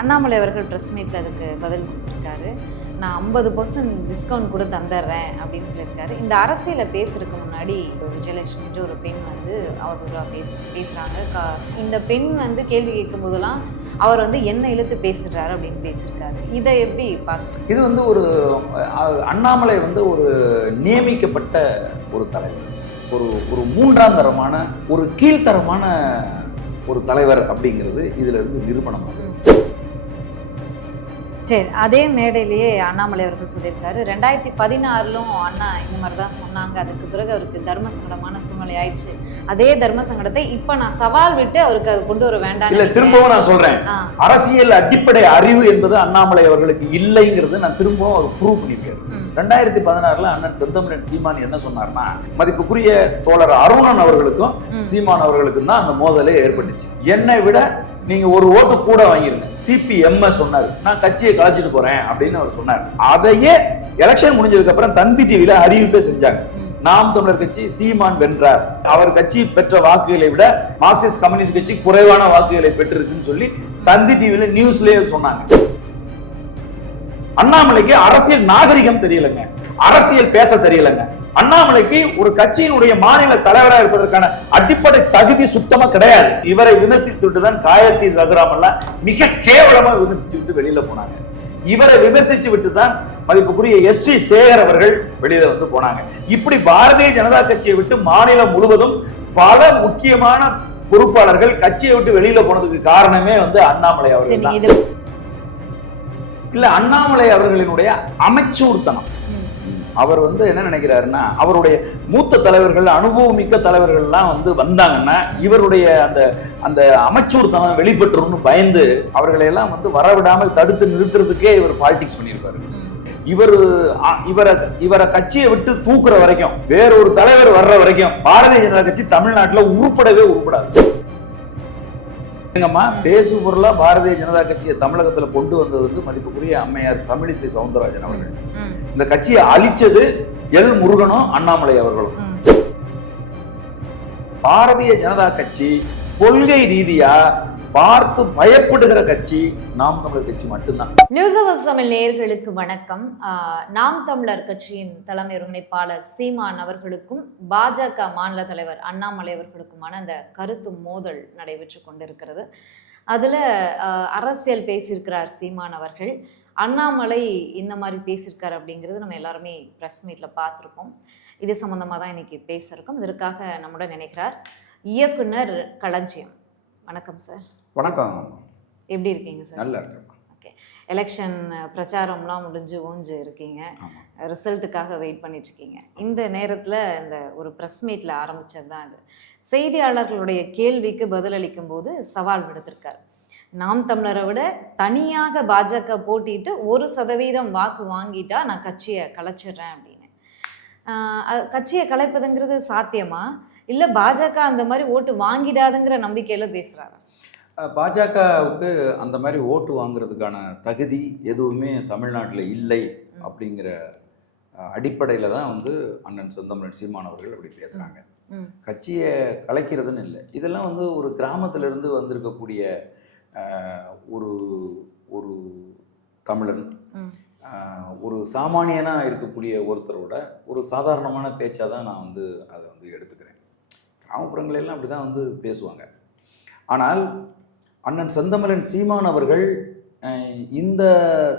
அண்ணாமலை அவர்கள் ட்ரெஸ் மீட்டில் அதுக்கு பதில் கொடுத்துருக்காரு. நான் ஐம்பது பர்சன்ட் டிஸ்கவுண்ட் கூட தந்துடுறேன் அப்படின்னு சொல்லியிருக்காரு. இந்த அரசியலை பேசுறதுக்கு முன்னாடி விஜயலட்சுமின்ற ஒரு பெண் வந்து அவதூறாக பேச பேசுகிறாங்க கா இந்த பெண் வந்து கேள்வி கேட்கும் போதெல்லாம் அவர் வந்து என்ன இழுத்து பேசுறாரு அப்படின்னு பேசியிருக்காரு. இதை எப்படி பார்க்க இது வந்து ஒரு அண்ணாமலை வந்து ஒரு நியமிக்கப்பட்ட ஒரு தலைவர். ஒரு ஒரு மூன்றாம் தரமான ஒரு கீழ்த்தரமான ஒரு தலைவர் அப்படிங்கிறது இதுல இருந்து நிரூபணமாகுது. சரி அதே மேடையிலேயே அண்ணாமலை அவர்கள் சொல்லியிருக்காரு. ரெண்டாயிரத்தி பதினாறுலும் அண்ணா இந்த மாதிரி தான் சொன்னாங்க. அதுக்கு பிறகு அவருக்கு தர்ம சங்கடமான சூழ்நிலை ஆயிடுச்சு. அதே தர்ம சங்கடத்தை இப்போ நான் சவால் விட்டு அவருக்கு அது கொண்டு வர வேண்டாம் இல்ல திரும்பவும் நான் சொல்றேன். அரசியல் அடிப்படை அறிவு என்பது அண்ணாமலை அவர்களுக்கு இல்லைங்கிறது நான் திரும்பவும் அவர் ப்ரூவ் பண்ணியிருக்காரு. ரெண்டாயிரத்தி பதினாறுல அண்ணன் செந்தமிழன் சீமான் என்ன சொன்னார்னா மதிப்புக்குரிய தோழர் அருணன் அவர்களுக்கும் சீமான் அவர்களுக்கும் தான் அந்த மோதலே ஏற்பட்டுச்சு. என்னை விட நீங்க ஒரு ஓட்டு கூட வாங்கிருங்க. சிபிஎம் சொன்னார். நான் கட்சியை கலைச்சிட்டு போறேன் அப்படின்னு அவர் சொன்னார். அதையே எலெக்ஷன் முடிஞ்சதுக்கு அப்புறம் தந்தி டிவியில அறிவிப்பே செஞ்சாங்க. நாம் தமிழர் கட்சி சீமான் வென்றார். அவர் கட்சி பெற்ற வாக்குகளை விட மார்க்சிஸ்ட் கம்யூனிஸ்ட் கட்சி குறைவான வாக்குகளை பெற்றிருக்குன்னு சொல்லி தந்தி டிவியில நியூஸ்லயே சொன்னாங்க. அண்ணாமலைக்கு அரசியல் நாகரிகம் தெரியலங்க. அரசியல் பேச தெரியலங்க. அண்ணாமலைக்கு ஒரு கட்சியினுடைய மாநில தலைவராக இருப்பதற்கான அடிப்படை தகுதி சுத்தமா கிடையாது. இவரை விமர்சித்து விட்டு தான் காயத்ரி ரகுராம் எல்லாம் மிக கேவலமா விமர்சித்து விட்டு வெளியில போனாங்க. இவரை விமர்சிச்சு விட்டு தான் மதிப்புக்குரிய எஸ் வி சேகர் அவர்கள் வெளியில வந்து போனாங்க. இப்படி பாரதிய ஜனதா கட்சியை விட்டு மாநிலம் முழுவதும் பல முக்கியமான பொறுப்பாளர்கள் கட்சியை விட்டு வெளியில போனதுக்கு காரணமே வந்து அண்ணாமலை அவர்கள் இல்ல அண்ணாமலை அவர்களினுடைய அமைச்சூர்த்தனம். அவர் வந்து என்ன நினைக்கிறாருன்னா அவருடைய மூத்த தலைவர்கள் அனுபவமிக்க தலைவர்கள்லாம் வந்து வந்தாங்கன்னா இவருடைய அந்த அந்த அமைச்சூர்த்தனம் வெளிப்பட்டுரும்னு பயந்து அவர்களையெல்லாம் வந்து வரவிடாமல் தடுத்து நிறுத்துறதுக்கே இவர் பாலிடிக்ஸ் பண்ணியிருப்பாரு. இவர் இவரை இவரை கட்சியை விட்டு தூக்குற வரைக்கும் வேற ஒரு தலைவர் வர்ற வரைக்கும் பாரதிய ஜனதா கட்சி தமிழ்நாட்டில் உருப்படவே உருப்படாது. எங்கம்மா பேசு பொருளா பாரதிய ஜனதா கட்சியை தமிழகத்துல கொண்டு வந்தது வந்து மதிப்புக்குரிய அம்மையார் தமிழிசை சவுந்தரராஜன் அவர்கள். இந்த கட்சியை அழிச்சது எல் முருகனும் அண்ணாமலை அவர்களும். பாரதிய ஜனதா கட்சி கொள்கை ரீதியா பார்த்து பயப்படுகிற கட்சி நாம் தமிழர் கட்சி மட்டும்தான். நியூஸ் அவர்ஸ் தமிழ் நேயர்களுக்கு வணக்கம். நாம் தமிழர் கட்சியின் தலைமை ஒருங்கிணைப்பாளர் சீமான் அவர்களுக்கும் பாஜக மாநில தலைவர் அண்ணாமலை அவர்களுக்குமான அந்த கருத்து மோதல் நடைபெற்று கொண்டிருக்கிறது. அதில் அரசியல் பேசியிருக்கிறார் சீமான் அவர்கள். அண்ணாமலை இந்த மாதிரி பேசியிருக்கார் அப்படிங்கிறது நம்ம எல்லாருமே ப்ரெஸ் மீட்டில் பார்த்துருக்கோம் இது சம்மந்தமாக தான் இன்னைக்கு பேசியிருக்கோம் இதற்காக நம்முடன் நினைக்கிறார் இயக்குனர் களஞ்சியம். வணக்கம் சார். வணக்கம். எப்படி இருக்கீங்க சார் நல்லா இருக்கு ஓகே எலெக்ஷன் பிரச்சாரம்லாம் முடிஞ்சு ஓஞ்சு இருக்கீங்க. ரிசல்ட்டுக்காக வெயிட் பண்ணிட்டு இருக்கீங்க இந்த நேரத்தில் இந்த ஒரு ப்ரெஸ் மீட்டில் ஆரம்பிச்சது தான் இது. செய்தியாளர்களுடைய கேள்விக்கு பதிலளிக்கும் போது சவால் விடுத்திருக்கார். நாம் தமிழரை விட தனியாக பாஜக போட்டிட்டு ஒரு சதவீதம் வாக்கு வாங்கிட்டா நான் கட்சியை கலைச்சிடுறேன் அப்படின்னு. கட்சியை கலைப்பதுங்கிறது சாத்தியமா? இல்லை பாஜக அந்த மாதிரி ஓட்டு வாங்கிடாதுங்கிற நம்பிக்கையில் பேசுகிறாரா பாஜகவுக்கு அந்த மாதிரி ஓட்டு வாங்குறதுக்கான தகுதி எதுவுமே தமிழ்நாட்டில் இல்லை அப்படிங்கிற அடிப்படையில் தான் வந்து அண்ணன் செந்தமிழன் சீமான் அவர்கள் அப்படி பேசுகிறாங்க கட்சியை கலைக்கிறதுன்னு இல்லை. இதெல்லாம் வந்து ஒரு கிராமத்துல இருந்து வந்திருக்கக்கூடிய ஒரு ஒரு தமிழன் ஒரு சாமானியனாக இருக்கக்கூடிய ஒருத்தரோட ஒரு சாதாரணமான பேச்சாக தான் நான் வந்து அதை வந்து எடுத்துக்கிறேன். கிராமப்புறங்களெல்லாம் அப்படி தான் வந்து பேசுவாங்க. ஆனால் அண்ணன் செந்தமிழன் சீமான் அவர்கள் இந்த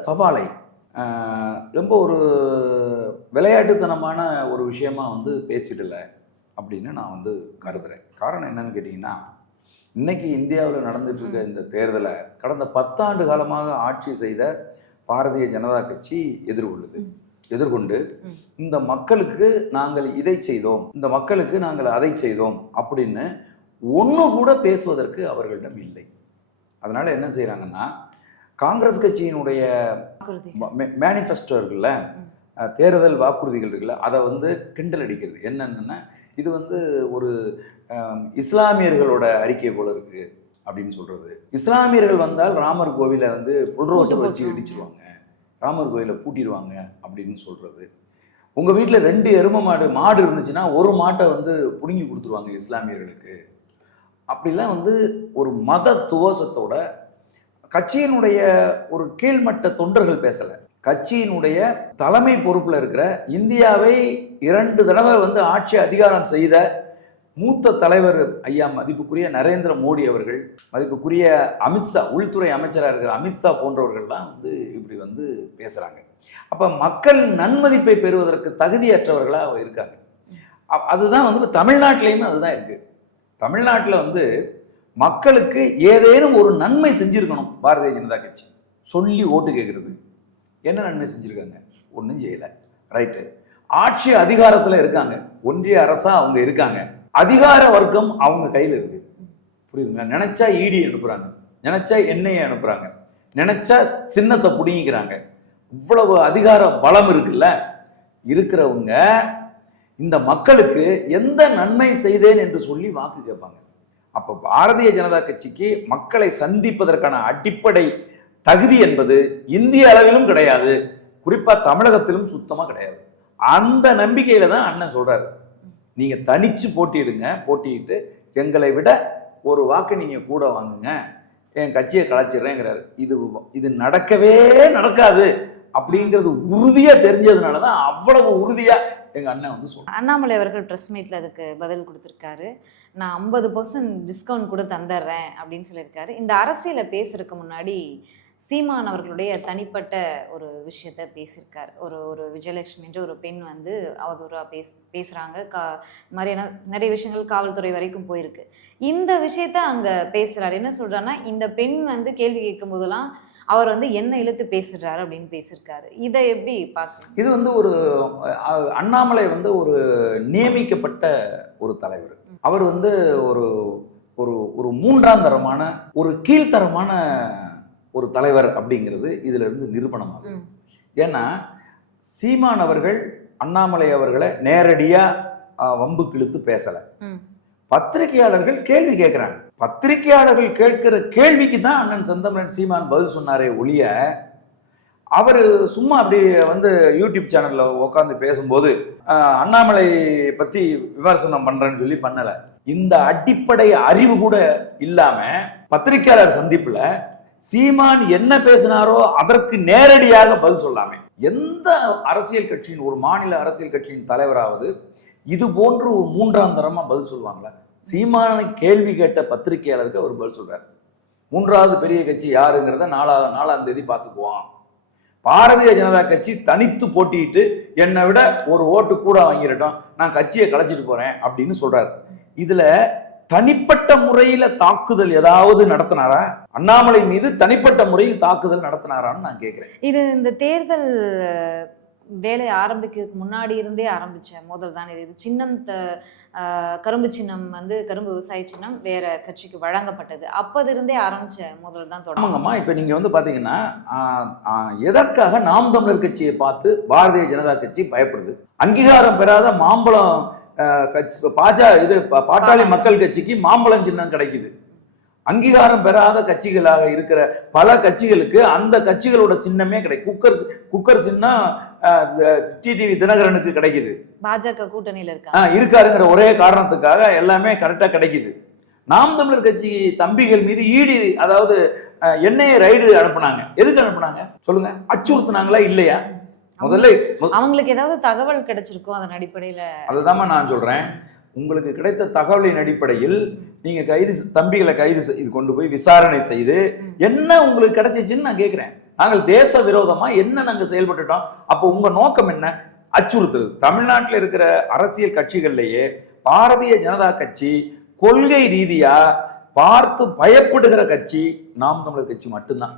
சவாலை ரொம்ப ஒரு விளையாட்டுத்தனமான ஒரு விஷயமா வந்து பேசிடல அப்படின்னு நான் வந்து கருதுறேன் காரணம் என்னன்னு கேட்டிங்கன்னா இன்னைக்கு இந்தியாவில் நடந்துட்டு இருக்க இந்த தேர்தலை கடந்த பத்தாண்டு காலமாக ஆட்சி செய்த பாரதிய ஜனதா கட்சி எதிர்கொள்ளுது. எதிர்கொண்டு. இந்த மக்களுக்கு நாங்கள் இதை செய்தோம் இந்த மக்களுக்கு நாங்கள் அதை செய்தோம் அப்படின்னு ஒன்று கூட பேசுவதற்கு அவர்களிடம் இல்லை அதனால என்ன செய்றாங்கன்னா காங்கிரஸ் கட்சியினுடைய மேனிஃபெஸ்டோ இருக்குல்ல தேர்தல் வாக்குறுதிகள் இருக்குல்ல அதை வந்து கிண்டல் அடிக்கிறது. என்னன்னா இது வந்து ஒரு இஸ்லாமியர்களோட அறிக்கை போல இருக்கு அப்படின்னு சொல்றது. இஸ்லாமியர்கள் வந்தால் ராமர் கோவிலை வந்து பூட்டு வச்சு. இடிச்சிருவாங்க. ராமர் கோயிலை பூட்டிடுவாங்க அப்படின்னு சொல்றது. உங்க வீட்டுல ரெண்டு எரும மாடு மாடு இருந்துச்சுன்னா ஒரு மாட்டை வந்து புடுங்கி கொடுத்துருவாங்க இஸ்லாமியர்களுக்கு. அப்படிலாம் வந்து ஒரு மத துவசத்தோட கட்சியினுடைய ஒரு கீழ்மட்ட தொண்டர்கள் பேசலை. கட்சியினுடைய தலைமை பொறுப்பில் இருக்கிற இந்தியாவை இரண்டு தடவை வந்து ஆட்சி அதிகாரம் செய்த மூத்த தலைவர் ஐயா மதிப்புக்குரிய நரேந்திர மோடி அவர்கள் மதிப்புக்குரிய அமித்ஷா உள்துறை அமைச்சராக இருக்கிற அமித்ஷா போன்றவர்கள்லாம் வந்து இப்படி வந்து பேசுகிறாங்க அப்போ மக்கள் நன்மதிப்பை பெறுவதற்கு தகுதியற்றவர்களாக இருக்காங்க. அதுதான் வந்து தமிழ்நாட்டிலையுமே அதுதான் இருக்குது தமிழ்நாட்டில் வந்து மக்களுக்கு ஏதேனும் ஒரு நன்மை செஞ்சுருக்கணும் பாரதிய ஜனதா கட்சி. சொல்லி ஓட்டு கேட்குறது என்ன நன்மை செஞ்சுருக்காங்க? ஒன்றும் செய்யலை. ரைட்டு ஆட்சி அதிகாரத்தில் இருக்காங்க. ஒன்றிய அரசாக அவங்க இருக்காங்க. அதிகார வர்க்கம் அவங்க கையில் இருக்கு. புரியுதுங்களா? நினைச்சா இடி அனுப்புகிறாங்க நினைச்சா எண்ணெயை அனுப்புகிறாங்க நினைச்சா சின்னத்தை பிடிங்கிக்கிறாங்க. இவ்வளவு அதிகார பலம் இருக்குல்ல? இருக்கிறவங்க இந்த மக்களுக்கு எந்த நன்மை செய்தேன் என்று சொல்லி வாக்கு கேட்பாங்க. அப்போ பாரதிய ஜனதா கட்சிக்கு மக்களை சந்திப்பதற்கான அடிப்படை தகுதி என்பது இந்திய அளவிலும் கிடையாது குறிப்பாக தமிழகத்திலும் சுத்தமாக கிடையாது. அந்த நம்பிக்கையில தான் அண்ணன் சொல்றாரு. நீங்க தனிச்சு போட்டியிடுங்க போட்டியிட்டு எங்களை விட ஒரு வாக்கு நீங்க கூட வாங்குங்க என் கட்சியை கலாச்சிடுறேங்கிறாரு. இது இது நடக்கவே நடக்காது. அப்படிங்கிறது உறுதியா தெரிஞ்சதுனால தான் அவ்வளவு உறுதியா எங்க அண்ணன் வந்து சொல்லுவாங்க அண்ணாமலை அவர்கள் ட்ரெஸ் மீட்டில் அதுக்கு பதில் கொடுத்துருக்காரு. நான் ஐம்பது பர்சன்ட் டிஸ்கவுண்ட் கூட தந்துடுறேன் அப்படின்னு சொல்லியிருக்காரு. இந்த அரசியலை பேசுறதுக்கு முன்னாடி சீமான் அவர்களுடைய தனிப்பட்ட ஒரு விஷயத்த பேசியிருக்கார். ஒரு ஒரு விஜயலட்சுமின்ற ஒரு பெண் வந்து அவதூறாக பேஸ் பேசுகிறாங்க கா மாதிரியான நிறைய விஷயங்கள் காவல்துறை வரைக்கும் போயிருக்கு. இந்த விஷயத்த அங்கே பேசுகிறாரு என்ன சொல்கிறாருன்னா இந்த பெண் வந்து கேள்வி கேட்கும் போதெல்லாம் அவர் வந்து என்ன இழுத்து பேசுறாரு அப்படின்னு பேசியிருக்காரு. இதை எப்படி பார்க்கலாம் இது வந்து ஒரு அண்ணாமலை வந்து ஒரு நியமிக்கப்பட்ட ஒரு தலைவர். அவர் வந்து ஒரு ஒரு ஒரு மூன்றாம் தரமான ஒரு கீழ்த்தரமான ஒரு தலைவர் அப்படிங்கிறது இதுல இருந்து நிரூபணமாகுது. ம். ஏன்னா சீமான் அவர்கள் அண்ணாமலை அவர்களை நேரடியா வம்புக்கு இழுத்து பேசல. பத்திரிகையாளர்கள் கேள்வி கேட்குறாங்க பத்திரிகையாளர்கள் கேட்கிற கேள்விக்கு தான் அண்ணன் செந்தமரன் சீமான் பதில் சொன்னாரே ஒழிய அவர் சும்மா அப்படி வந்து யூடியூப் சேனலில் உட்காந்து பேசும்போது அண்ணாமலை பற்றி விமர்சனம் பண்ணுறேன்னு சொல்லி பண்ணலை. இந்த அடிப்படை அறிவு கூட இல்லாமல் பத்திரிகையாளர் சந்திப்பில் சீமான் என்ன பேசினாரோ அதற்கு நேரடியாக பதில் சொல்லாமே. எந்த அரசியல் கட்சியின் ஒரு மாநில அரசியல் கட்சியின் தலைவராவது இது போன்று ஒரு மூன்றாம் தரமாக பதில் சொல்லுவாங்களே. சீமான கேள்வி கேட்ட பத்திரிகையாளருக்கு அவர் பதில் சொல்றாரு. மூன்றாவது பெரிய கட்சி யாருங்கிறத நாலா நாலாம் தேதி பார்த்துக்குவோம். பாரதிய ஜனதா கட்சி தனித்து போட்டிட்டு என்னை விட ஒரு ஓட்டு கூட வாங்கிடட்டும் நான் கட்சியை கலைச்சிட்டு போறேன் அப்படின்னு சொல்றாரு. இதுல தனிப்பட்ட முறையில தாக்குதல் ஏதாவது நடத்தினாரா? அண்ணாமலை மீது தனிப்பட்ட முறையில் தாக்குதல் நடத்தினாரான்னு நான் கேட்கிறேன் இது இந்த தேர்தல் அஹ், வேலை ஆரம்பிக்கிறதுக்கு முன்னாடி இருந்தே ஆரம்பிச்ச மோதல் தான் இது. இது சின்னம் த கரும்பு சின்னம் வந்து கரும்பு விவசாய சின்னம் வேற கட்சிக்கு வழங்கப்பட்டது. அப்பதிருந்தே ஆரம்பிச்ச மோதல் தான் தொடங்கும் ஆமாங்கம்மா. இப்போ நீங்கள் வந்து பார்த்தீங்கன்னா எதற்காக நாம் தமிழர் கட்சியை பார்த்து பாரதிய ஜனதா கட்சி பயப்படுது? அங்கீகாரம் பெறாத மாம்பழம் கட்சி பாஜ இது பாட்டாளி. மக்கள் கட்சிக்கு மாம்பழம் சின்னம் கிடைக்குது. அங்கீகாரம் பெறாத கட்சிகளாக இருக்கிற பல கட்சிகளுக்கு அந்த கட்சிகளோட சின்னமே கிடைக்கும் குக்கர் குக்கர் சின்னம் டிடிவி தினகரனுக்கு கிடைக்குது. பாஜக கூட்டணியில ஆ, இருக்காங்க இருக்காருங்கிற ஒரே காரணத்துக்காக எல்லாமே கரெக்டா கிடைக்குது. நாம் தமிழர் கட்சி தம்பிகள் மீது ஈடி அதாவது என்ஐஏ ரைடு அனுப்புனாங்க. எதுக்கு அனுப்புனாங்க? சொல்லுங்க. அச்சுறுத்துனாங்களா இல்லையா? முதல்ல அவங்களுக்கு ஏதாவது தகவல் கிடைச்சிருக்கும் அதன் அடிப்படையில? அதுதாம்மா நான் சொல்றேன். உங்களுக்கு கிடைத்த தகவலின் அடிப்படையில் நீங்க கைது தம்பிகளை கைது செய்து கொண்டு போய் விசாரணை செய்து. என்ன உங்களுக்கு கிடைச்சிச்சுன்னு நான் கேட்கிறேன் நாங்கள் தேச விரோதமா என்ன நாங்க செயல்பட்டுட்டோம்? அப்போ உங்க நோக்கம் என்ன? அச்சுறுத்துறது தமிழ்நாட்டில் இருக்கிற அரசியல் கட்சிகள்லயே பாரதிய ஜனதா கட்சி கொள்கை ரீதியா பார்த்து பயப்படுகிற கட்சி நாம் தமிழர் கட்சி மட்டும்தான்.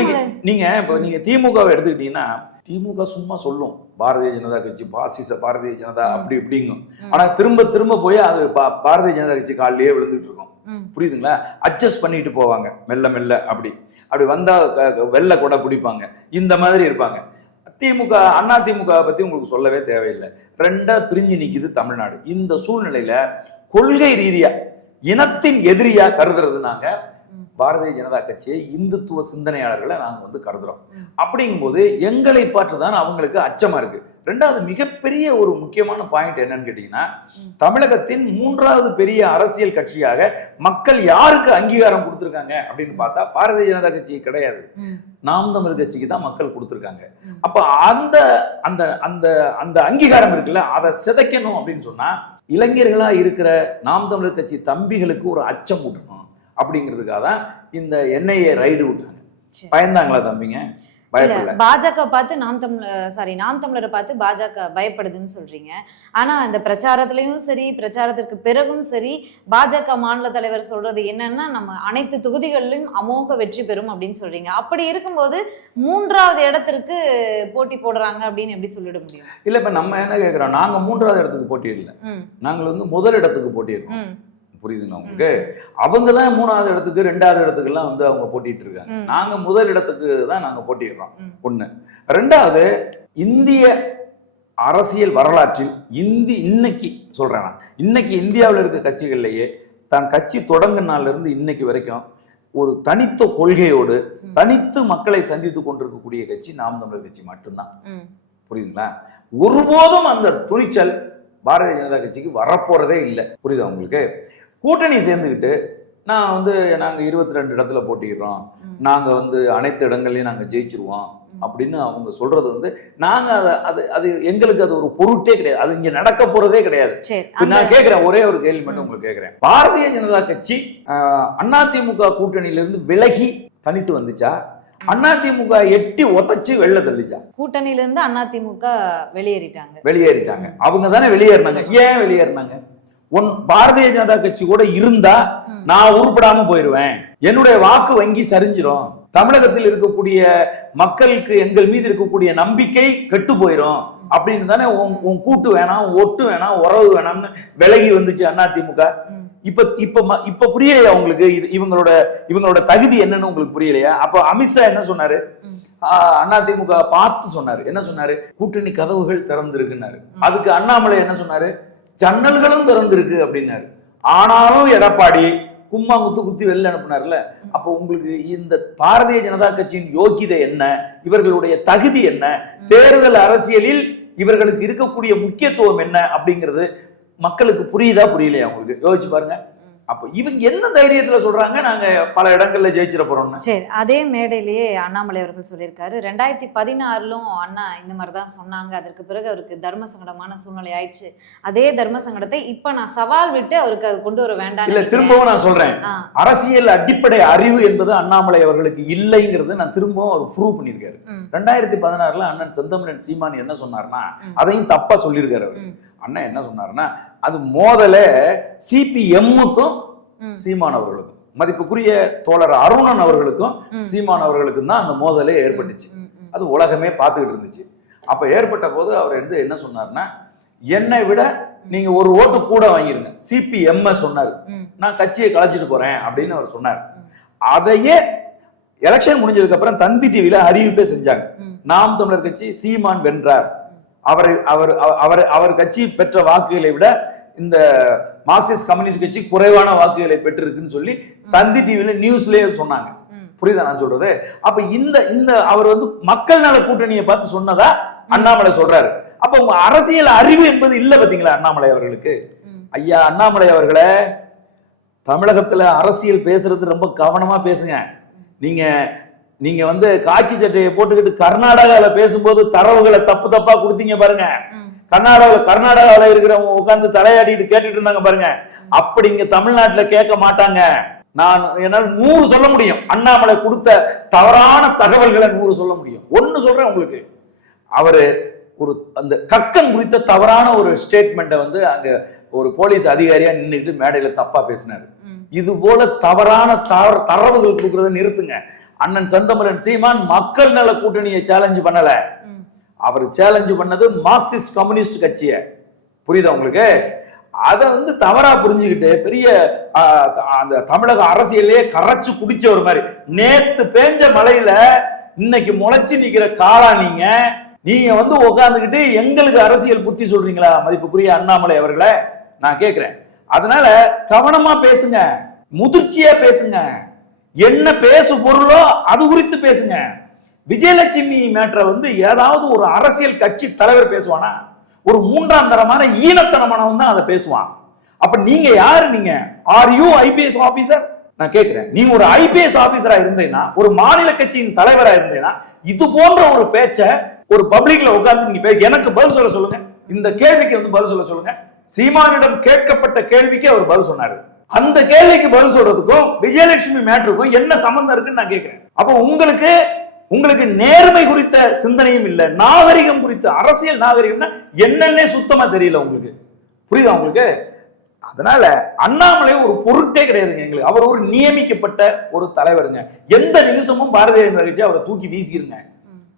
நீங்க நீங்க இப்ப நீங்க திமுகவை எடுத்துக்கிட்டீங்கன்னா திமுக சும்மா சொல்லும். பாரதிய ஜனதா கட்சி பாசிச பாரதிய ஜனதா. அப்படி இப்படிங்கும். ஆனா திரும்ப திரும்ப போய் அது பா- பாரதிய ஜனதா கட்சி காலிலேயே விழுந்துட்டு இருக்கும். புரியுதுங்களா? அட்ஜஸ்ட் பண்ணிட்டு போவாங்க. மெல்ல மெல்ல அப்படி. அப்படி வந்தா வெள்ளை கூட பிடிப்பாங்க. இந்த மாதிரி இருப்பாங்க. திமுக அண்ணா திமுக பத்தி உங்களுக்கு சொல்லவே தேவையில்லை. ரெண்டா பிரிஞ்சு நிக்குது தமிழ்நாடு. இந்த சூழ்நிலையில கொள்கை ரீதியா இனத்தின் எதிரியா கருதுறது நாங்க ம். பாரதிய ஜனதா கட்சியை இந்துத்துவ சிந்தனையாளர்களை நாங்க வந்து கருதுறோம். அப்படிங்கும்போது எங்களை பார்த்து தான் அவங்களுக்கு அச்சமா இருக்கு ரெண்டாவது மிகப்பெரிய ஒரு முக்கியமான பாயிண்ட் என்னன்னு கேட்டீங்கன்னா. தமிழகத்தின் மூன்றாவது பெரிய அரசியல் கட்சியாக மக்கள் யாருக்கு அங்கீகாரம் கொடுத்திருக்காங்க அப்படின்னு பார்த்தா பாரதிய ஜனதா கட்சி கிடையாது. நாம் தமிழ் கட்சிக்கு தான் மக்கள் கொடுத்திருக்காங்க. அப்ப அந்த அந்த அந்த அந்த அங்கீகாரம் இருக்குல்ல அதை சிதைக்கணும் அப்படின்னு சொன்னா இளைஞர்களா இருக்கிற நாம் தமிழர் கட்சி தம்பிகளுக்கு ஒரு அச்சம் ஊட்டணும் அப்படிங்கிறதுக்காக தான் இந்த என்ஐஏ ரைடு விட்டாங்க. பயந்தாங்களா தம்பிங்க? இல்ல பாஜக பார்த்து நாம் தமிழர் சாரி நாம் தமிழரை பார்த்து பாஜக பயப்படுதுன்னு சொல்றீங்க. ஆனா இந்த பிரச்சாரத்திலயும் சரி பிரச்சாரத்திற்கு பிறகும் சரி பாஜக மாநில தலைவர் சொல்றது என்னன்னா நம்ம அனைத்து தொகுதிகளிலும் அமோக வெற்றி பெறும் அப்படின்னு சொல்றீங்க. அப்படி இருக்கும்போது மூன்றாவது இடத்திற்கு போட்டி போடுறாங்க அப்படின்னு எப்படி சொல்லிட முடியும்? இல்ல இப்ப நம்ம என்ன கேக்குறோம்? நாங்க மூன்றாவது இடத்துக்கு போட்டியிடல ம், நாங்கள் வந்து முதல் இடத்துக்கு போட்டியிருக்கோம். ம், புரியுதுங்களா உங்களுக்கு? அவங்க தான் மூணாவது இடத்துக்கு ரெண்டாவது இடத்துக்கு எல்லாம் வந்து அவங்க போட்டிட்டு இருக்காங்க. நாங்க முதல் இடத்துக்கு தான் நாங்க போட்டிடுறோம். ஒண்ணு. ரெண்டாவது இந்திய அரசியல் வரலாற்றில் இந்தி இன்னைக்கு சொல்றேன் நான். இன்னைக்கு இந்தியாவில் இருக்க கட்சிகள்லயே தான் கட்சி தொடங்கின நாள்ல இருந்து இன்னைக்கு வரைக்கும் ஒரு தனித்த கொள்கையோடு. தனித்து மக்களை சந்தித்து கொண்டிருக்கக்கூடிய கட்சி நாம் தமிழர் கட்சி மட்டும்தான். புரியுதுங்களா? ஒருபோதும் அந்த துணிச்சல் பாரதிய ஜனதா கட்சிக்கு வரப்போறதே இல்லை. புரியுதா உங்களுக்கு? கூட்டணி சேர்ந்துக்கிட்டு நான் வந்து நாங்க இருபத்தி ரெண்டு இடத்துல போட்டிடுறோம் ம், நாங்க வந்து அனைத்து இடங்கள்லயும் நாங்க ஜெயிச்சிருவோம். அப்படின்னு அவங்க சொல்றது வந்து நாங்க அதை அது அது எங்களுக்கு அது ஒரு பொருட்டே கிடையாது. அது இங்க நடக்க போறதே கிடையாது. நான் கேட்கிறேன் ஒரே ஒரு கேள்வி மட்டும். உங்களுக்கு கேட்கிறேன் பாரதிய ஜனதா கட்சி அதிமுக கூட்டணியில இருந்து விலகி தனித்து வந்துச்சா? அதிமுக எட்டி உதைச்சு வெளில தள்ளிச்சா? கூட்டணியில இருந்து அதிமுக வெளியேறிட்டாங்க. வெளியேறிட்டாங்க. அவங்க தானே வெளியேறினாங்க. ஏன் வெளியேறினாங்க? ஒன் பாரதிய ஜனதா கட்சி கூட இருந்தா. நான் உருப்படாம போயிருவேன். என்னுடைய வாக்கு வங்கி சரிஞ்சிரும். தமிழகத்தில் இருக்கக்கூடிய மக்களுக்கு எங்கள் மீது இருக்கக்கூடிய நம்பிக்கை கெட்டு போயிரும். அப்படின்னு தானே உன் உன் கூட்டு வேணாம் ஒட்டு வேணாம் உறவு வேணாம்னு விலகி வந்துச்சு அதிமுக ம், இப்ப இப்ப இப்ப புரியலையா உங்களுக்கு? இது இவங்களோட இவங்களோட தகுதி என்னன்னு உங்களுக்கு புரியலையா? அப்ப அமித்ஷா என்ன சொன்னாரு. ஆஹ் அதிமுக பார்த்து சொன்னாரு. என்ன சொன்னாரு? கூட்டணி கதவுகள் திறந்திருக்குன்னாரு. அதுக்கு அண்ணாமலை என்ன சொன்னாரு? ஜன்னல்களும் திறந்திருக்கு அப்படின்னாரு. ஆனாலும் எடப்பாடி கும்மா குத்து குத்தி வெளில அனுப்புனார்ல. அப்போ உங்களுக்கு இந்த பாரதிய ஜனதா கட்சியின் யோகிதை என்ன? இவர்களுடைய தகுதி என்ன? தேர்தல் அரசியலில் இவர்களுக்கு இருக்கக்கூடிய முக்கியத்துவம் என்ன? அப்படிங்கிறது மக்களுக்கு புரியுதா புரியலையா உங்களுக்கு? யோசிச்சு பாருங்க. அப்போ இவங்க என்ன தைரியத்துல சொல்றாங்க நாங்க பல இடங்கள்ல ஜெயிச்சிட போறோம்னு? சரி அதே மேடையிலேயே அண்ணாமலை அவர்கள் சொல்லியிருக்காரு. ரெண்டாயிரத்தி பதினாறுலும் அண்ணா இந்த மாதிரி தான் சொன்னாங்க. அதற்கு பிறகு அவருக்கு தர்ம சங்கடமான சூழ்நிலை ஆயிடுச்சு. அதே தர்ம சங்கடத்தை இப்ப நான் சவால் விட்டு அவருக்கு அது கொண்டு வர வேண்டாம் இல்ல திரும்பவும் நான் சொல்றேன். அரசியல் அடிப்படை அறிவு என்பது அண்ணாமலை அவர்களுக்கு இல்லைங்கிறது நான் திரும்பவும் அவர் ப்ரூவ் பண்ணியிருக்காரு. ரெண்டாயிரத்தி பதினாறுல அண்ணன் செந்தமிழன் சீமான் என்ன சொன்னார்னா. அதையும் தப்பா சொல்லியிருக்காரு அவர். அண்ணன் என்ன சொன்னாருன்னா அது மோதல சிபிஎம்முக்கும் சீமான் அவர்களுக்கும். மதிப்புக்குரிய தோழர் அருணன் அவர்களுக்கும் சீமான் அவர்களுக்கும் தான் அந்த மோதலே ஏற்பட்டுச்சு. அது உலகமே பார்த்துக்கிட்டு இருந்துச்சு. அப்ப ஏற்பட்ட போது அவர் வந்து என்ன சொன்னார்னா என்னை விட நீங்க ஒரு ஓட்டு கூட வாங்கிருங்க. சிபிஎம் சொன்னாரு. நான் கட்சியை கலைச்சிட்டு போறேன். அப்படின்னு அவர் சொன்னார். அதையே எலெக்ஷன் முடிஞ்சதுக்கு அப்புறம் தந்தி டிவில அறிவிப்பே செஞ்சாங்க. நாம் தமிழர் கட்சி சீமான் வென்றார். அவரை அவர் அவ- அவர் அவர் கட்சி பெற்ற வாக்குகளை விட இந்த மார்க்சிஸ்ட் கம்யூனிஸ்ட் கட்சி குறைவான வாக்குகளை பெற்றிருக்குன்னு சொல்லி தந்தி டிவில நியூஸ்லயே சொன்னாங்க. புரியுதா நான் சொல்றது? அப்ப இந்த இந்த அவர் வந்து மக்கள் நல கூட்டணியை பார்த்து சொன்னதா அண்ணாமலை சொல்றாரு. அப்ப உங்க அரசியல் அறிவு என்பது இல்ல பாத்தீங்களா அண்ணாமலை அவர்களுக்கு? ஐயா அண்ணாமலை அவர்களே தமிழகத்துல அரசியல் பேசுறது ரொம்ப கவனமா பேசுங்க. நீங்க நீங்க வந்து காக்கி சட்டையை போட்டுக்கிட்டு கர்நாடகால பேசும்போது தரவுகளை தப்பு தப்பா கொடுத்தீங்க பாருங்க. ம், கர்நாடகால கர்நாடகால இருக்கிறவங்க உட்கார்ந்து தலையாடிட்டு கேட்டுட்டு இருந்தாங்க பாருங்க. அப்படி இங்க தமிழ்நாட்டுல கேட்க மாட்டாங்க. நான் என்னால் நூறு சொல்ல முடியும். அண்ணாமலை கொடுத்த தவறான தகவல்களை நூறு சொல்ல முடியும். ஒன்னு சொல்றேன் உங்களுக்கு. அவரு ஒரு அந்த கக்கன் குறித்த தவறான ஒரு ஸ்டேட்மெண்ட்டை வந்து அங்க ஒரு போலீஸ் அதிகாரியா நின்றுட்டு மேடையில தப்பா பேசினாரு. இது போல தவறான தர தரவுகள் கொடுக்கறத நிறுத்துங்க. அண்ணன் செந்தமிழன் சீமான் மக்கள் நல கூட்டணியை சேலஞ்சு பண்ணல. அவர் சேலஞ்சு பண்ணது மார்க்சிஸ்ட் கம்யூனிஸ்ட் கட்சியை. புரியுதா உங்களுக்கு? அதை வந்து தவறா புரிஞ்சுக்கிட்டு பெரிய அந்த தமிழக அரசியலே கரைச்சு குடிச்ச ஒரு மாதிரி. நேத்து பேஞ்ச மலையில இன்னைக்கு முளைச்சு நிக்கிற காளா நீங்க நீங்க வந்து உட்காந்துக்கிட்டு எங்களுக்கு அரசியல் புத்தி சொல்றீங்களா? மதிப்புக்குரிய அண்ணாமலை அவர்களை நான் கேட்கிறேன் அதனால கவனமா பேசுங்க முதிர்ச்சியா பேசுங்க. என்ன பேசு பொருளோ அது குறித்து பேசுங்க. விஜயலட்சுமி மேட்டரை வந்து ஏதாவது ஒரு அரசியல் கட்சி தலைவர் பேசுவானா? ஒரு மூன்றாம் தரமான ஈனத்தனமானவன் தான் அதை பேசுவான். அப்ப நீங்க யாரு நீங்க? ஆர் யூ ஐபிஎஸ் ஆபீசர் நான் கேட்கிறேன் நீங்க ஒரு ஐபிஎஸ் ஆபீசரா இருந்தீங்கன்னா ஒரு மாநில கட்சியின் தலைவரா இருந்தீங்கன்னா இது போன்ற ஒரு பேச்ச ஒரு பப்ளிக்ல உட்கார்ந்து நீங்க பே- எனக்கு பதில் சொல்ல சொல்லுங்க. இந்த கேள்விக்கு வந்து பதில் சொல்ல சொல்லுங்க. சீமானிடம் கேட்கப்பட்ட கேள்விக்கு அவர் பதில் சொன்னாரு. அந்த கேள்விக்கு பதில் சொல்றதுக்கும் விஜயலட்சுமி மேட்ருக்கும் என்ன சம்பந்தம் இருக்குன்னு நான் கேட்கிறேன் அப்போ உங்களுக்கு உங்களுக்கு நேர்மை குறித்த சிந்தனையும் இல்லை நாகரிகம் குறித்த அரசியல் நாகரிகம்னா என்னன்னே சுத்தமா தெரியல உங்களுக்கு. புரியுதா உங்களுக்கு? அதனால அண்ணாமலை ஒரு பொருட்டே கிடையாதுங்க எங்களுக்கு. அவர் ஒரு நியமிக்கப்பட்ட ஒரு தலைவருங்க. எந்த நிமிஷமும் பாரதிய ஜனதா கட்சி அவரை தூக்கி வீசிருங்க.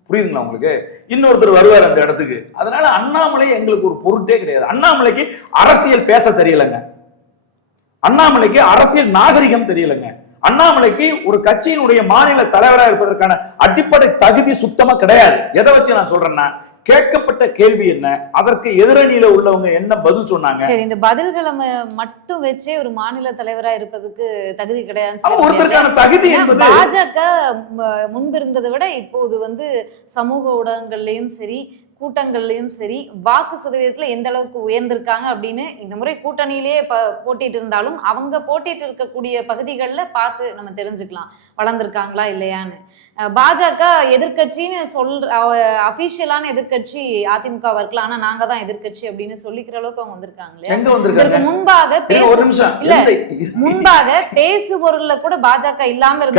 புரியுதுங்களா உங்களுக்கு? இன்னொருத்தர் வருவார் அந்த இடத்துக்கு. அதனால அண்ணாமலை எங்களுக்கு ஒரு பொருட்டே கிடையாது. அண்ணாமலைக்கு அரசியல் பேச தெரியலங்க. அண்ணாமலைக்கு அரசியல் நாகரிகம் தெரியலங்க. அண்ணாமலைக்கு ஒரு கட்சியினுடைய மாநில தலைவராக இருப்பதற்கான அடிப்படை தகுதி சுத்தமா கிடையாது எதை வச்சு நான் சொல்றேன்னா கேட்கப்பட்ட கேள்வி என்ன அதற்கு எதிரணியில உள்ளவங்க என்ன பதில் சொன்னாங்க சரி இந்த பதில்களை மட்டும் வச்சே ஒரு மாநில தலைவரா இருப்பதுக்கு தகுதி முடியாது. ஒருத்தருக்கான தகுதி என்பது பாஜக ம- முன்பு இருந்ததை விட இப்போது வந்து சமூக ஊடகங்கள்லயும் சரி கூட்டங்கள்லையும் சரி வாக்கு சதவீதத்தில் எந்த அளவுக்கு உயர்ந்திருக்காங்க அப்படின்னு இந்த முறை கூட்டணியிலேயே ப போட்டிட்டு இருந்தாலும் அவங்க போட்டிட்டு இருக்கக்கூடிய பகுதிகளில் பார்த்து நம்ம தெரிஞ்சுக்கலாம். வளர்ந்துருக்காங்களா இல்லையான்னு. பாஜக எதிர்க்கட்சின்னு சொல்ற அபிஷியலான எதிர்க்கட்சி அதிமுகவா இருக்கலாம் ஆனா நாங்க தான் எதிர்க்கட்சி அப்படின்னு சொல்லிக்கிற அளவுக்கு அவங்க வந்திருக்காங்க இல்லையா? எங்க இதற்கு வந்திருக்காங்க முன்பாக இல்ல. முன்பாக பேசு பொருள்ல கூட பாஜக இல்லாம இருந்த.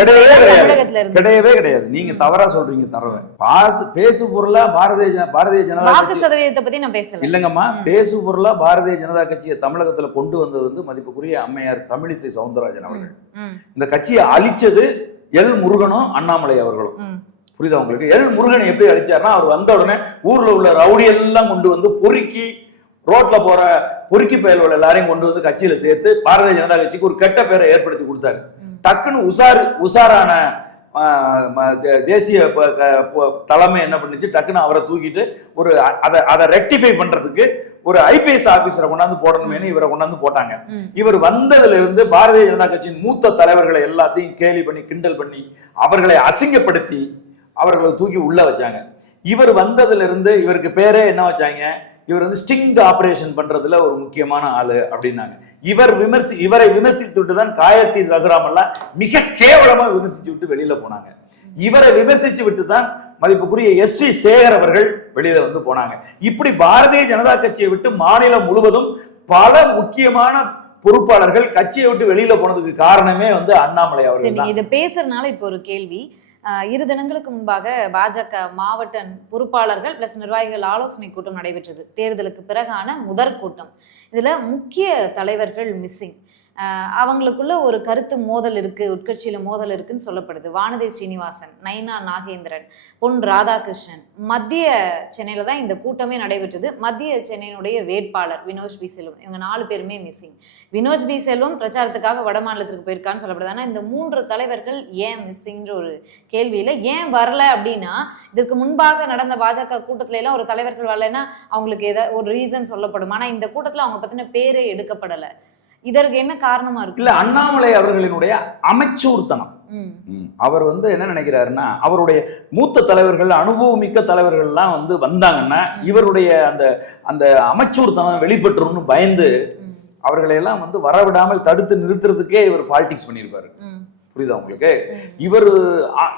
கிடையவே கிடையாது. நீங்க தவறா சொல்றீங்க தரவை. பாசு பேசு பொருளா பாரதிய ஜன- பாரதிய ஜனதா வாக்கு சதவீதத்தை பத்தி நான் பேசல. இல்லங்கம்மா. பேசு பொருளா பாரதிய ஜனதா கட்சியை தமிழகத்துல கொண்டு வந்தது வந்து மதிப்புக்குரிய அம்மையார் தமிழிசை சவுந்தரராஜன் அவர்கள். இந்த கட்சியை அழிச்சது எல் முருகனும் அண்ணாமலை அவர்களும். புரியுதா உங்களுக்கு? எல் முருகனை எப்படி அழிச்சாருன்னா அவர் வந்த உடனே ஊர்ல உள்ள ரவுடி எல்லாம் கொண்டு வந்து பொறுக்கி ரோட்ல போற பொறுக்கி பயல்கள் எல்லாரையும் கொண்டு வந்து கட்சியில சேர்த்து பாரதிய ஜனதா கட்சிக்கு ஒரு கெட்ட பேரை ஏற்படுத்தி கொடுத்தாரு. டக்குன்னு உசார் உசாரான தேசிய தலைமை என்ன பண்ணுச்சு? டக்குன்னு அவரை தூக்கிட்டு ஒரு அதை அதை ரெக்டிஃபை பண்றதுக்கு ஒரு ஐபிஎஸ் ஆபீசரை கொண்டாந்து போடணுமேனு இவரை கொண்டாந்து போட்டாங்க. இவர் வந்ததுல இருந்து பாரதிய ஜனதா கட்சியின் மூத்த தலைவர்களை எல்லாத்தையும் கேலி பண்ணி கிண்டல் பண்ணி அவர்களை அசிங்கப்படுத்தி அவர்களை தூக்கி உள்ள வச்சாங்க. இவர் வந்ததுல இருந்து இவருக்கு பேரே என்ன வச்சாங்க? இவர் வந்து ஸ்டிங் ஆபரேஷன் பண்றதுல ஒரு முக்கியமான ஆளு அப்படின்னாங்க. இவர் விமர்சி இவரை விமர்சித்து விட்டு தான் காயத்ரி ரகுராம் எல்லாம் மிக கேவலமா விமர்சிச்சு விட்டு வெளியில போனாங்க. இவரை விமர்சிச்சு விட்டு தான் மதிப்புக்குரிய எஸ் வி சேகர் அவர்கள் வெளியில வந்து போனாங்க. இப்படி பாரதிய ஜனதா கட்சியை விட்டு மாநிலம் முழுவதும் பல முக்கியமான பொறுப்பாளர்கள் கட்சியை விட்டு வெளியில போனதுக்கு காரணமே வந்து அண்ணாமலை அவர்கள் இதை பேசுறதுனால இப்போ ஒரு கேள்வி. இரு தினங்களுக்கு முன்பாக பாஜக மாவட்ட பொறுப்பாளர்கள் பிளஸ் நிர்வாகிகள் ஆலோசனை கூட்டம் நடைபெற்றது. தேர்தலுக்கு பிறகான முதற் கூட்டம் இதுல முக்கிய தலைவர்கள் மிஸ்ஸிங் அவங்களுக்குள்ள ஒரு கருத்து மோதல் இருக்குது உட்கட்சியில் மோதல் இருக்குன்னு சொல்லப்படுது. வானதி ஸ்ரீனிவாசன் நைனா நாகேந்திரன் பொன் ராதாகிருஷ்ணன். மத்திய சென்னையில் தான் இந்த கூட்டமே நடைபெற்றது. மத்திய சென்னையினுடைய வேட்பாளர் வினோஜ் பி. செல்வம் இவங்க நாலு பேருமே மிஸ்ஸிங் வினோஜ் பி. செல்வம் பிரச்சாரத்துக்காக வட மாநிலத்திற்கு போயிருக்கான்னு சொல்லப்படுது. ஆனால் இந்த மூன்று தலைவர்கள் ஏன் மிஸ்ஸிங்ன்ற ஒரு கேள்வியில் ஏன் வரல அப்படின்னா இதற்கு முன்பாக நடந்த பாஜக கூட்டத்துல எல்லாம் ஒரு தலைவர்கள் வரலைன்னா அவங்களுக்கு ஏதாவது ஒரு ரீசன் சொல்லப்படும். ஆனால் இந்த கூட்டத்தில் அவங்க பற்றின பேரே எடுக்கப்படலை. இதற்கு என்ன காரணமா இருக்கு? இல்ல அண்ணாமலை அவர்களினுடைய அமைச்சூர்த்தனம். அவர் வந்து என்ன நினைக்கிறாருன்னா அவருடைய மூத்த தலைவர்கள் அனுபவமிக்க தலைவர்கள்லாம் வந்து வந்தாங்கன்னா இவருடைய அந்த அந்த அமைச்சூர்த்தனம் வெளிப்பட்டுரும்னு பயந்து ம், அவர்களை எல்லாம் வந்து வரவிடாமல் தடுத்து நிறுத்துறதுக்கே இவர் பாலிடிக்ஸ் பண்ணியிருப்பாரு. புரியுதா உங்களுக்கு. இவர்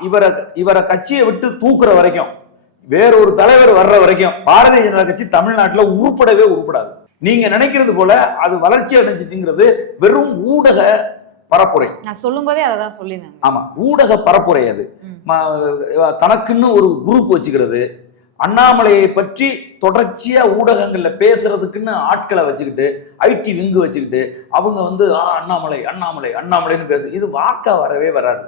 இவரை இவரை கட்சியை விட்டு தூக்குற வரைக்கும் வேறொரு தலைவர் வர்ற வரைக்கும் பாரதிய ஜனதா கட்சி தமிழ்நாட்டுல உருப்படவே உருப்படாது. நீங்க நினைக்கிறது போல அது வளர்ச்சி அடைஞ்சிச்சுங்கிறது வெறும் ஊடக பரப்புரை. நான் சொல்லும் போதே அதை தான் சொல்லியிருந்தேன். ஆமா ஊடக பரப்புரை அது. தனக்குன்னு ஒரு குரூப் வச்சுக்கிறது அண்ணாமலையை பற்றி தொடர்ச்சியா ஊடகங்கள்ல பேசுறதுக்குன்னு ஆட்களை வச்சுக்கிட்டு ஐடி விங்கு வச்சுக்கிட்டு அவங்க வந்து ஆ அண்ணாமலை அண்ணாமலை அண்ணாமலைன்னு பேசு. இது வாக்கா வரவே வராது.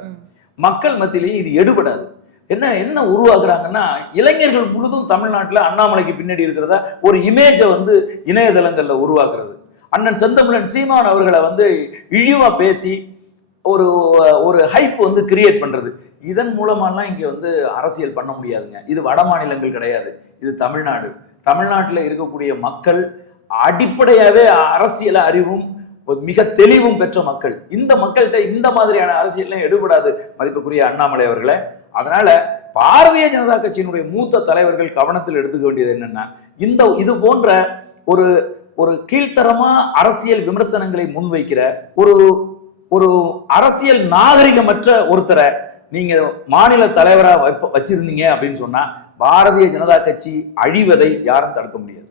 மக்கள் மத்தியிலேயே இது எடுபடாது. என்ன என்ன உருவாக்குறாங்கன்னா இளைஞர்கள் முழுதும் தமிழ்நாட்டில் அண்ணாமலைக்கு பின்னாடி இருக்கிறத ஒரு இமேஜை வந்து இணையதளங்களில் உருவாக்குறது. அண்ணன் செந்தமிழன் சீமான் அவர்களை வந்து இழிவாக பேசி ஒரு ஒரு ஹைப் வந்து கிரியேட் பண்ணுறது இதன் மூலமாலாம் இங்கே வந்து அரசியல் பண்ண முடியாதுங்க. இது வட மாநிலங்கள் கிடையாது. இது தமிழ்நாடு. தமிழ்நாட்டில் இருக்கக்கூடிய மக்கள் அடிப்படையாகவே அரசியல் அறிவும் மிக தெளிவும் பெற்ற மக்கள். இந்த மக்கள்கிட்ட இந்த மாதிரியான அரசியல்லாம் எடுபடாது மதிப்புக்குரிய அண்ணாமலை அவர்களை. அதனால பாரதிய ஜனதா கட்சியினுடைய மூத்த தலைவர்கள் கவனத்தில் எடுத்துக்க வேண்டியது என்னன்னா இந்த இது போன்ற ஒரு ஒரு கீழ்த்தரமா அரசியல் விமர்சனங்களை முன்வைக்கிற ஒரு ஒரு அரசியல் நாகரிகமற்ற ஒருத்தரை நீங்க மாநில தலைவரா வச்சிருந்தீங்க அப்படின்னு சொன்னா பாரதிய ஜனதா கட்சி அழிவதை யாரும் தடுக்க முடியாது.